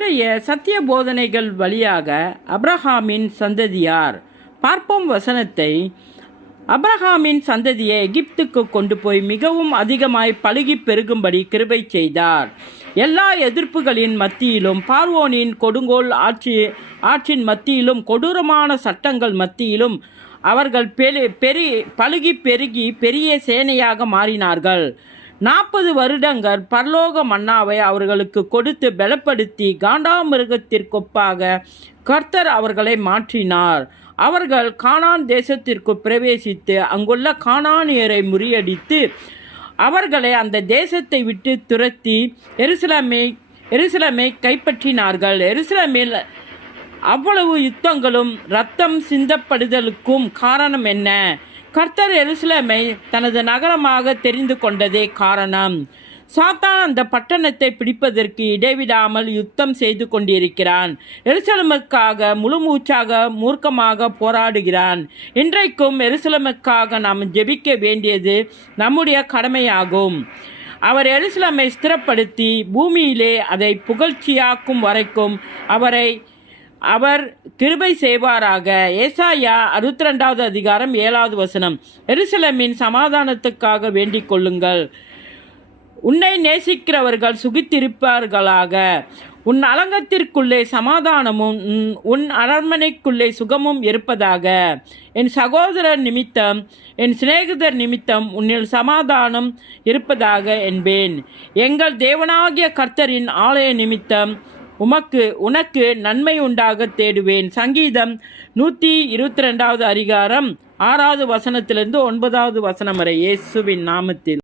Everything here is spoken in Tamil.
இன்றைய சத்திய போதனைகள் வழியாக அப்ரஹாமின் சந்ததியார் பார்ப்போம் வசனத்தை. அப்ரஹாமின் சந்ததியை எகிப்துக்கு கொண்டு போய் மிகவும் அதிகமாய் பழுகி பெருகும்படி கிருபை செய்தார். எல்லா எதிர்ப்புகளின் மத்தியிலும், பார்வோனின் கொடுங்கோல் ஆற்றின் மத்தியிலும், கொடூரமான சட்டங்கள் மத்தியிலும் அவர்கள் பழுகி பெருகி பெரிய சேனையாக மாறினார்கள். 40 வருடங்கள் பரலோக மன்னாவை அவர்களுக்கு கொடுத்து பலப்படுத்தி காண்டாமிருகத்திற்கொப்பாக கர்த்தர் அவர்களை மாற்றினார். அவர்கள் கானான் தேசத்திற்கு பிரவேசித்து அங்குள்ள கானானியரை முறியடித்து அவர்களை அந்த தேசத்தை விட்டு துரத்தி எருசலேமை கைப்பற்றினார்கள். எருசலேமில் அவ்வளவு யுத்தங்களும் இரத்தம் சிந்தப்படுதலுக்கும் காரணம் என்ன? கர்த்தர் எருசலேமை தனது நகரமாக தெரிந்து கொண்டதே காரணம். சாத்தான் அந்த பட்டணத்தை பிடிப்பதற்கு இடைவிடாமல் யுத்தம் செய்து கொண்டிருக்கிறான். எருசலேமுக்காக மூர்க்கமாக போராடுகிறான். இன்றைக்கும் எருசலேமுக்காக நாம் ஜெபிக்க வேண்டியது நம்முடைய கடமையாகும். அவர் எருசலேமை ஸ்திரப்படுத்தி பூமியிலே அதை புகழ்ச்சியாக்கும் வரைக்கும் அவர் கிருபை செய்வாராக. ஏசாயா 62வது அதிகாரம் 7வது வசனம். எருசலேமின் சமாதானத்துக்காக வேண்டிக் கொள்ளுங்கள். உன்னை நேசிக்கிறவர்கள் சுகித்திருப்பார்களாக. உன் அலங்கத்திற்குள்ளே சமாதானமும் உன் அரண்மனைக்குள்ளே சுகமும் இருப்பதாக. என் சகோதரர் நிமித்தம், என் சிநேகிதர் நிமித்தம் உன்னில் சமாதானம் இருப்பதாக என்பேன். எங்கள் தேவனாகிய கர்த்தரின் ஆலய நிமித்தம் உனக்கு நன்மை உண்டாக தேடுவேன். சங்கீதம் 122வது அதிகாரம் 6வது வசனத்திலிருந்து 9வது வசனம் வரை. இயேசுவின் நாமத்தில்.